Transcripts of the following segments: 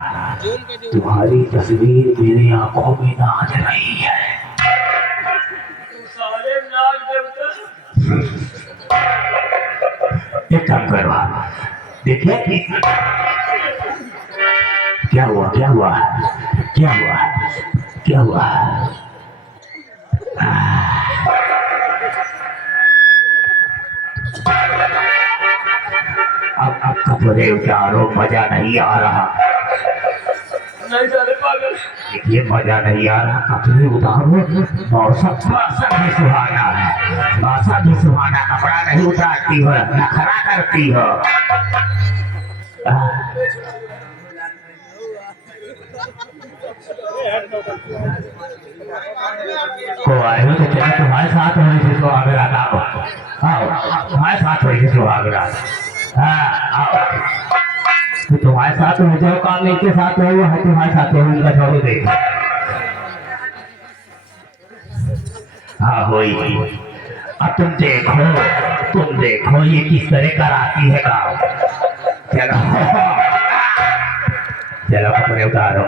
तुम्हारी तस्वीर मेरी आंखों में नाच रही है। एक काम करो, देखिए क्या हुआ क्या हुआ क्या हुआ क्या हुआ। अब कपड़े उतारो, मजा नहीं आ रहा। नहीं जाने पागल, देखिए मजा नहीं आ रहा, कपड़े उतारो। मौसम भी सुहाना है, मौसम भी सुहाना, कपड़ा नहीं उतारती हो, नखरा करती हो। को आए हो तो क्या तुम्हारे साथ होने से तो आगरा ना हो। आओ तुम्हारे साथ होने से तो आगरा। हाँ आओ, तो तुम्हारे साथ हो जाओ, काम एक के साथ हो, है तुम्हारे साथ हो, उनका छोड़ो देखो। हाँ होई। अब तुम देखो ये किस तरह कराती है काम। चलो चलो कपड़े उतारो,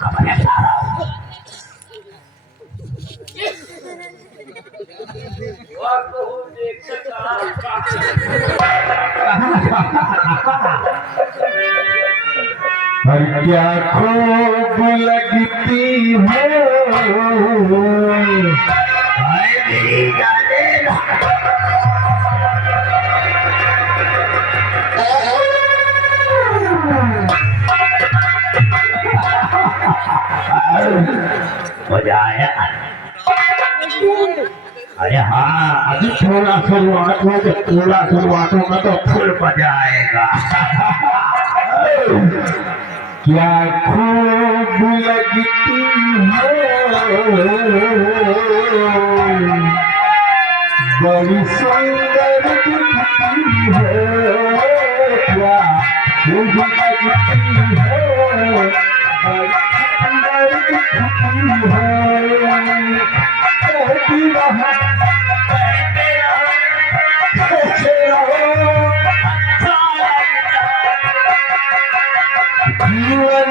कपड़े उतारो। हर क्या खूब लगती है मेरी गाने। मजा आया। अरे हाँ, अभी थोड़ा शुरुआत हो, तो थोड़ा शुरुआत होगा तो फुल मजा आएगा। क्या खूब लगती है, बड़ी सुंदर दिखती है। क्या खूब लगती है, बड़ी सुंदर दिखती है। कहती रहा जीवन